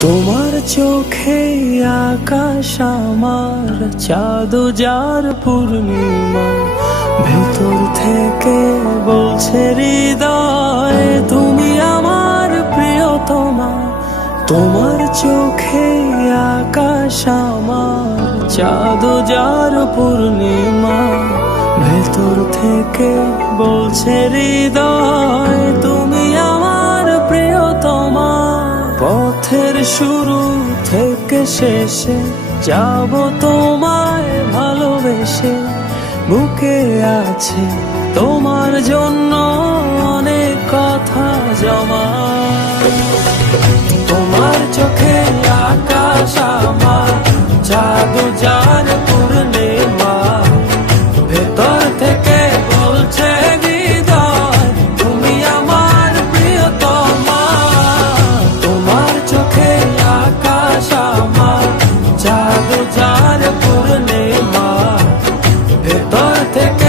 তোমার চোখে আকাশ আমার, চাঁদ যার পূর্ণিমা, ভেতর থেকে বলছে হৃদয় তুমি আমার প্রিয়তমা। তোমার চোখে আকাশ আমার, চাঁদ যার পূর্ণিমা, ভেতর থেকে বলছে হৃদয় তুমি আমার প্রিয়তমা। পথের শুরু থেকে শেষে যাব তোমায় ভালোবেসে, বুকে আছে তোমার জন্য অনেক কথা জমা। তোমার চোখে আকাশ আমার, চাঁদ যার পূর্ণিমা, ভেতর থেকে বলছে হৃদয় তুমি আমার প্রিয়তমা। তোমার চোখে আকাশ আমার, চাঁদ যার পূর্ণিমা, ভেতর থেকে